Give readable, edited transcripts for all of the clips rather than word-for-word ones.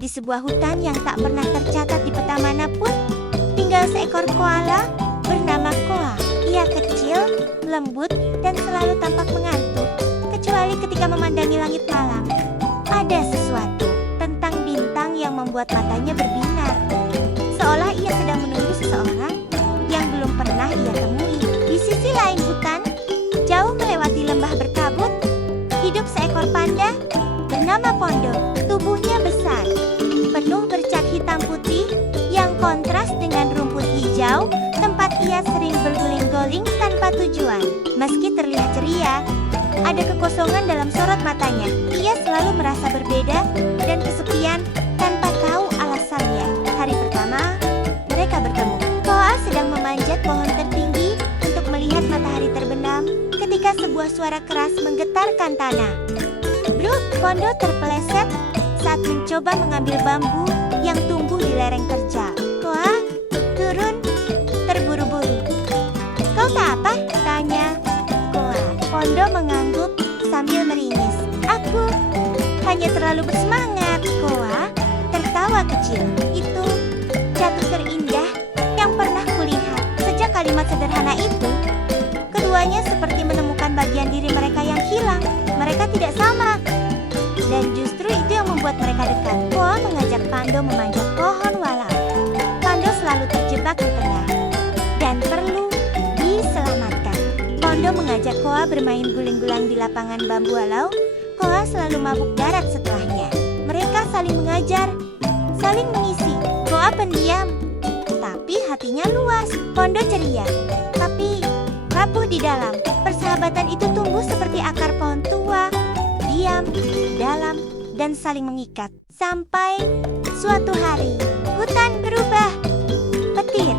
Di sebuah hutan yang tak pernah tercatat di peta manapun, tinggal seekor koala bernama Koa. Ia kecil, lembut, dan selalu tampak mengantuk, kecuali ketika memandangi langit malam. Ada sesuatu tentang bintang yang membuat matanya berbinar, seolah ia sedang menunggu seseorang yang belum pernah ia temui. Di sisi lain hutan, jauh melewati lembah berkabut, hidup seekor panda bernama Pondo. Tubuhnya besar, penuh bercak hitam putih yang kontras dengan rumput hijau, tempat ia sering berguling-guling tanpa tujuan. Meski terlihat ceria, ada kekosongan dalam sorot matanya. Ia selalu merasa berbeda dan kesepian tanpa tahu alasannya. Hari pertama mereka bertemu, Koa sedang memanjat pohon tertinggi untuk melihat matahari terbenam ketika sebuah suara keras menggetarkan tanah. Bruk! Pondo terpeleset saat mencoba mengambil bambu yang tumbuh di lereng terjal. Koa turun terburu-buru. Kau tak apa? Tanya Koa. Pondo mengangguk sambil meringis. Aku hanya terlalu bersemangat. Koa tertawa kecil. Itu jatuh terindah yang pernah kulihat. Sejak kalimat sederhana itu, keduanya seperti menemukan bagian diri mereka yang hilang. Mereka tidak sama, dan justru itu yang membuat mereka dekat. Koa mengajak Pando memanjat pohon walau Pando selalu terjebak di tengah dan perlu diselamatkan. Pondo mengajak Koa bermain guling-guling di lapangan bambu walau Koa selalu mabuk darat setelahnya. Mereka saling mengajar, saling mengisi. Koa pendiam, tapi hatinya luas. Pondo ceria, tapi rapuh di dalam. Persahabatan itu tumbuh seperti akar pohon tua, diam, dalam, dan saling mengikat. Sampai suatu hari, hutan berubah. Petir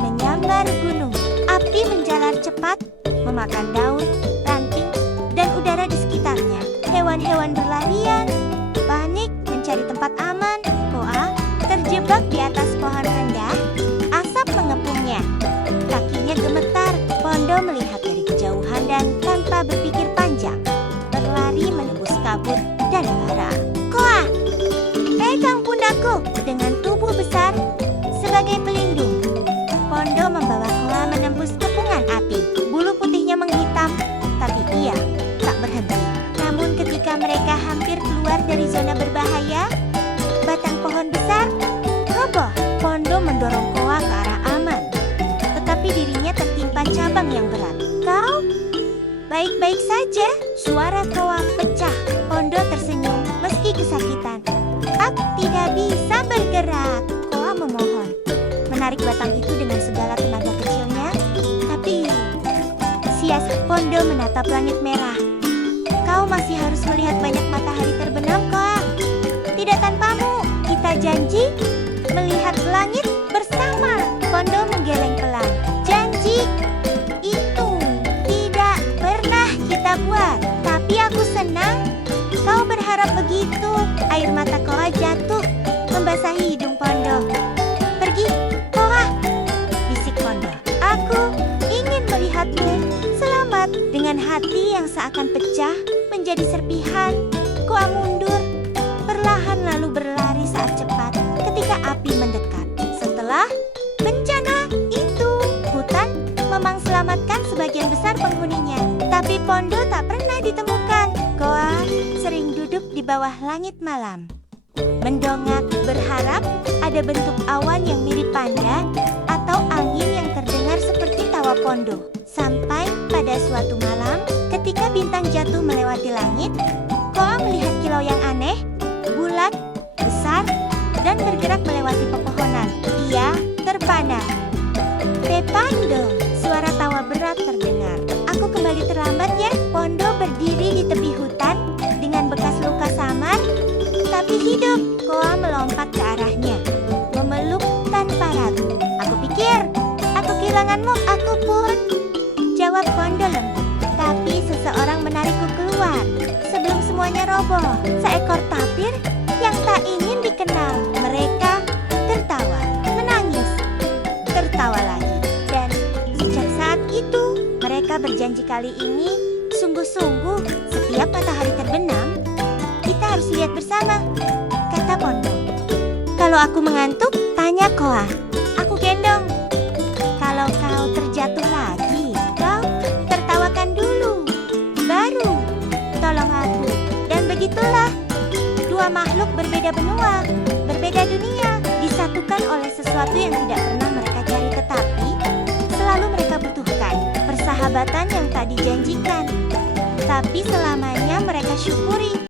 menyambar gunung. Api menjalar cepat, memakan daun, ranting, dan udara di sekitarnya. Hewan-hewan berlarian, panik mencari tempat aman. Koa terjebak di atas pohon rendah, asap mengepungnya. Kakinya gemetar. Pondo melihat dari kejauhan dan tanpa berpikir panjang, berlari menembus kabut dan bara. Koa, pegang pundakku. Dengan tubuh besar sebagai pelindung, Pondo membawa Koa menembus kepungan api. Bulu putihnya menghitam, tapi ia tak berhenti. Namun ketika mereka hampir keluar dari zona berbahaya, batang pohon besar roboh. Pondo mendorong Koa ke arah aman, tetapi dirinya tertimpa cabang yang berat. Kau baik-baik saja? Suara Koa pecah. Pondo tersenyum meski kesakitan. Aku tidak bisa bergerak. Koa memohon, menarik batang itu dengan segala tenaga kecilnya. Tapi sias. Pondo menatap langit merah. Kau masih harus melihat banyak matahari terbenam, Koa. Tidak tanpamu. Kita janji melihat langit bersama. Pondo menggeleng pelan. Janji itu tidak pernah kita buat. Tapi aku senang kau berharap begitu. Air mata Koa jatuh membasahi hidung Pondo. Pergi, Koa, bisik Pondo. Aku ingin melihatmu selamat. Dengan hati yang seakan pecah menjadi serpihan, Koa mundur perlahan lalu berlari saat cepat ketika api mendekat. Setelah bencana itu, hutan memang selamatkan sebagian besar penghuninya, tapi Pondo tak pernah ditemukan. Koa sering duduk di bawah langit malam, mendongak berharap ada bentuk awan yang mirip panda atau angin yang terdengar seperti tawa Pondo. Sampai pada suatu malam, ketika bintang jatuh melewati langit, Koa melihat kilau yang aneh, bulat, besar, dan bergerak melewati pepohonan. Ia terpana. Pepando, suara tawa berat terdengar. Aku kembali terlambat ya. Pondo berdiri di tepi hutan dengan bekas luka samar, tapi hidup. Koa melompat ke arahnya, memeluk tanpa ragu. Aku pikir aku kehilanganmu. Aku pun, jawab Pondo lembut. Tapi seseorang menarikku keluar sebelum semuanya roboh. Seekor tapir yang tak ingin dikenal. Mereka tertawa, menangis, tertawa lagi. Dan sejak saat itu, mereka berjanji kali ini sungguh-sungguh setiap matahari terbenam, kita harus lihat bersama, kata Pondo. Kalau aku mengantuk, tanya Koa. Aku gendong. Kalau kau terjatuh lagi, kau tertawakan dulu. Baru tolong aku. Dan begitulah. Dua makhluk berbeda benua, berbeda dunia, disatukan oleh sesuatu yang tidak pernah mereka cari tetapi selalu mereka butuhkan. Persahabatan yang tak dijanjikan, tapi selamanya mereka syukur